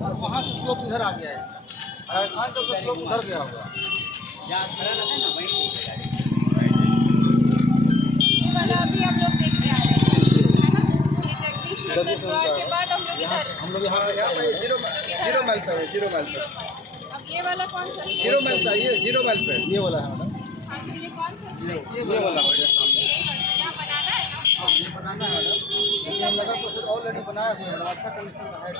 वहाँ से स्लोप इधर आ गया है, राजस्थान से स्लोप उधर गया होगा। यहाँ खड़ा रहता है ना वहीं टूटेगा। ये वाला अभी हम लोग देख के आ रहे हैं, है ना। ये जगदीश नगर द्वार के बाद हम लोग इधर, हम लोग यहाँ पे जीरो माइल पे है, जीरो माइल पे। अब ये वाला कौन सा है? जीरो माइल पे, ये जीरो माइल पे ये वाला है मैडम। हाँ तो ये कौन सा है? ये वाला हो गया सामने। यहाँ बनाना है ना। ये बनाना है मैडम, ये नगर परिषद ऑलरेडी बनाया हुआ है, अच्छा कंडीशन में है।